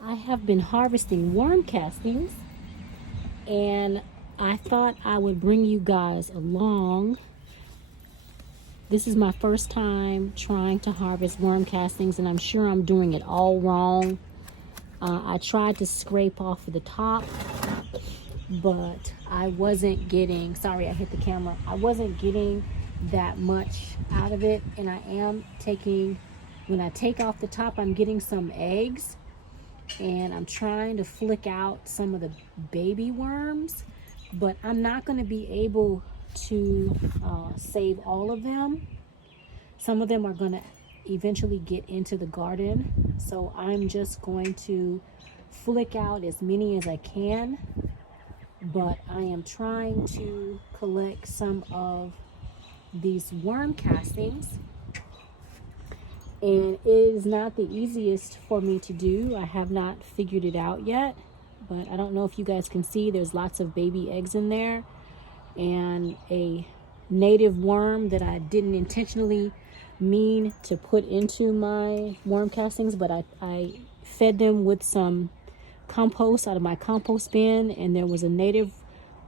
I have been harvesting worm castings, and I thought I would bring you guys along. This is my first time trying to harvest worm castings, and I'm sure I'm doing it all wrong. I tried to scrape off of the top, but I wasn't getting, sorry I hit the camera, I wasn't getting that much out of it. And I am taking, when I take off the top, I'm getting some eggs, and I'm trying to flick out some of the baby worms, but I'm not going to be able to save all of them. Some of them are going to eventually get into the garden, so I'm just going to flick out as many as I can. But I am trying to collect some of these worm castings, and it is not the easiest for me to do. I have not figured it out yet, but I don't know if you guys can see, there's lots of baby eggs in there, and a native worm that I didn't intentionally mean to put into my worm castings, but I fed them with some compost out of my compost bin, and there was a native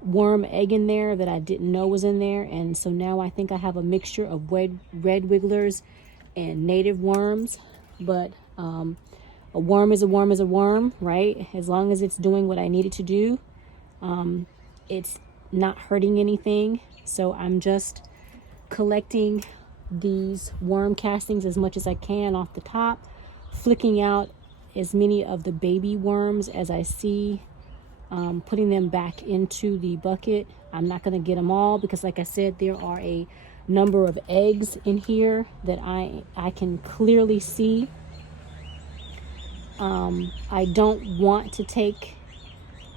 worm egg in there that I didn't know was in there. And so now I think I have a mixture of red wigglers and native worms. But a worm is a worm is a worm, right? As long as it's doing what I need it to do, it's not hurting anything. So I'm just collecting these worm castings as much as I can off the top, flicking out as many of the baby worms as I see, putting them back into the bucket. I'm not going to get them all because, like I said, there are a number of eggs in here that I can clearly see. I don't want to take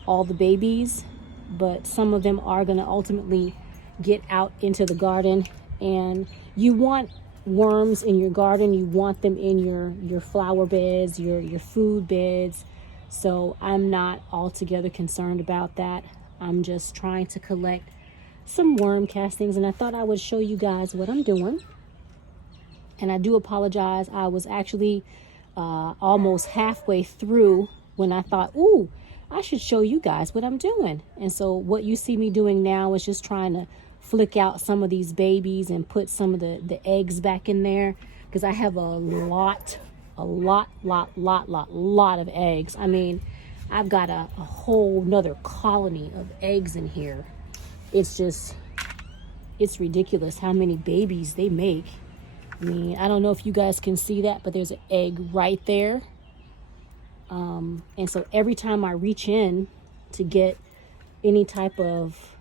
all the babies, but some of them are going to ultimately get out into the garden. And you want worms in your garden, you want them in your flower beds, your food beds. So I'm not altogether concerned about that. I'm just trying to collect some worm castings, and I thought I would show you guys what I'm doing. And I do apologize, I was actually almost halfway through when I thought, ooh, I should show you guys what I'm doing. And so what you see me doing now is just trying to flick out some of these babies and put some of the eggs back in there, because I have a lot of eggs. I mean, I've got a whole nother colony of eggs in here. It's ridiculous how many babies they make. I mean, I don't know if you guys can see that, but there's an egg right there. And so every time I reach in to get any type of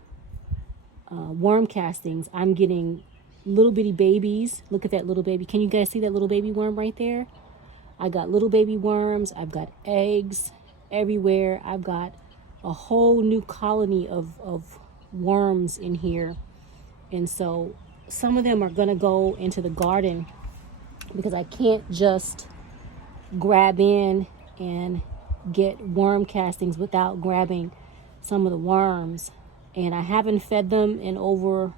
worm castings, I'm getting little bitty babies. Look at that little baby. Can you guys see that little baby worm right there? I got little baby worms. I've got eggs everywhere. I've got a whole new colony of worms in here. And so some of them are going to go into the garden because I can't just grab in and get worm castings without grabbing some of the worms. And I haven't fed them in over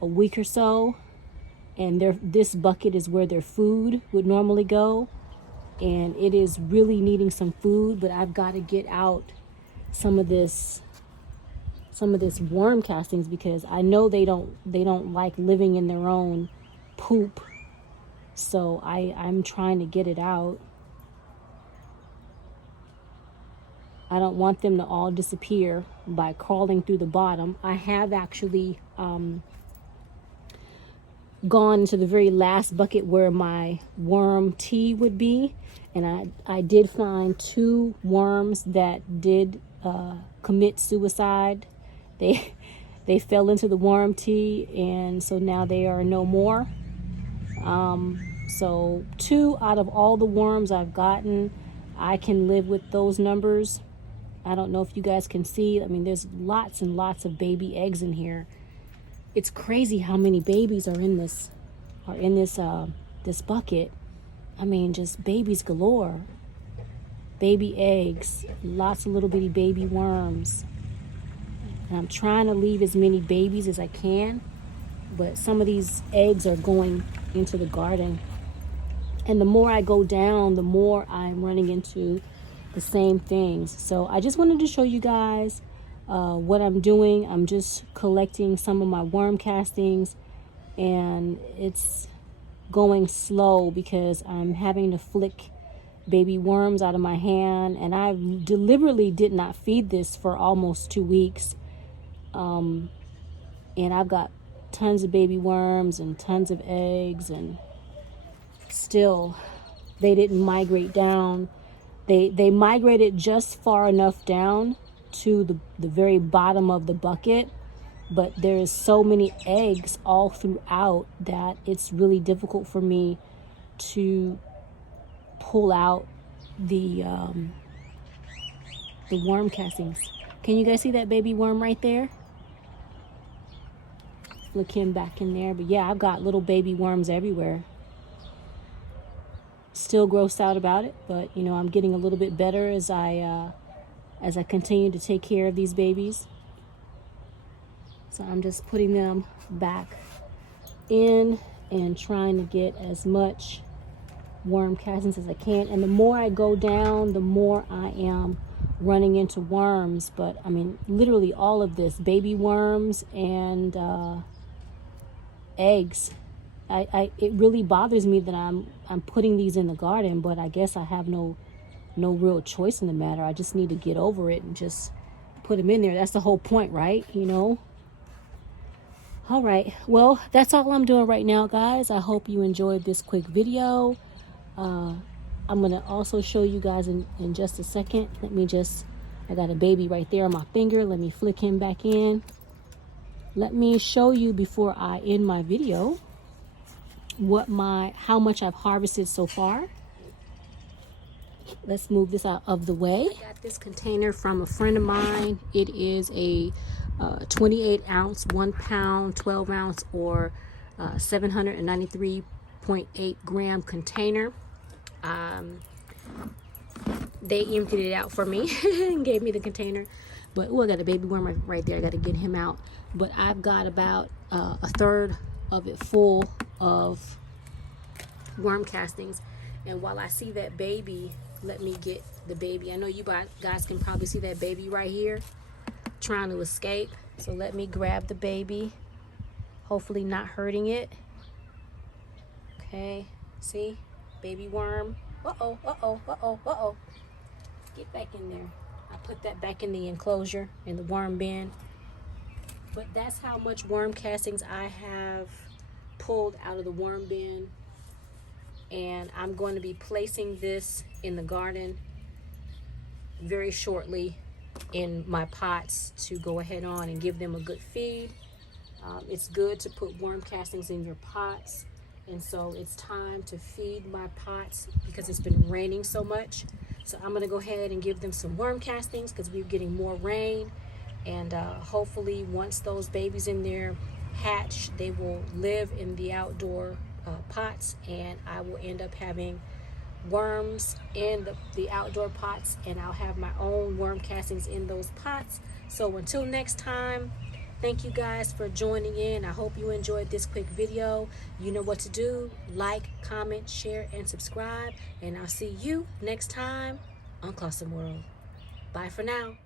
a week or so, and this bucket is where their food would normally go, and it is really needing some food. But I've got to get out some of this worm castings because I know they don't like living in their own poop. So I'm trying to get it out. I don't want them to all disappear by crawling through the bottom. I have actually gone to the very last bucket where my worm tea would be, and I did find 2 worms that did commit suicide. They fell into the worm tea, and so now they are no more. So 2 out of all the worms I've gotten, I can live with those numbers. I don't know if you guys can see. I mean, there's lots and lots of baby eggs in here. It's crazy how many babies are in this bucket. I mean, just babies galore. Baby eggs, lots of little bitty baby worms. And I'm trying to leave as many babies as I can, but some of these eggs are going into the garden. And the more I go down, the more I'm running into the same things. So I just wanted to show you guys what I'm doing. I'm just collecting some of my worm castings, and it's going slow because I'm having to flick baby worms out of my hand, and I deliberately did not feed this for almost 2 weeks. And I've got tons of baby worms and tons of eggs, and still they didn't migrate down. They migrated just far enough down to the very bottom of the bucket, but there's so many eggs all throughout that it's really difficult for me to pull out the worm castings. Can you guys see that baby worm right there? Look him back in there. But yeah, I've got little baby worms everywhere. Still grossed out about it, but you know, I'm getting a little bit better as I continue to take care of these babies. So I'm just putting them back in and trying to get as much worm castings as I can. And the more I go down, the more I am running into worms. But I mean, literally all of this, baby worms and eggs. It really bothers me that I'm putting these in the garden, but I guess I have no real choice in the matter. I just need to get over it and just put them in there. That's the whole point, right? You know? All right. Well, that's all I'm doing right now, guys. I hope you enjoyed this quick video. I'm going to also show you guys in just a second. I got a baby right there on my finger. Let me flick him back in. Let me show you before I end my video how much I've harvested so far. Let's move this out of the way. I got this container from a friend of mine. It is a 28 ounce, 1 pound, 12 ounce, or 793.8 gram container. They emptied it out for me and gave me the container. But I got a baby worm right there. I got to get him out. But I've got about a third of it full of worm castings. And while I see that baby, let me get the baby. I know you guys can probably see that baby right here trying to escape. So let me grab the baby, hopefully not hurting it. Okay, see, baby worm. Uh-oh, uh-oh, uh-oh, uh-oh. Get back in there. I put that back in the enclosure, in the worm bin. But that's how much worm castings I have pulled out of the worm bin. And I'm going to be placing this in the garden very shortly in my pots to go ahead on and give them a good feed. It's good to put worm castings in your pots, and so it's time to feed my pots because it's been raining so much. So I'm going to go ahead and give them some worm castings because we're getting more rain, and hopefully once those babies in there hatch, they will live in the outdoor pots, and I will end up having worms in the outdoor pots, and I'll have my own worm castings in those pots. So until next time, thank you guys for joining in. I hope you enjoyed this quick video. You know what to do. Like, comment, share, and subscribe, and I'll see you next time on ClausenWorld. Bye for now.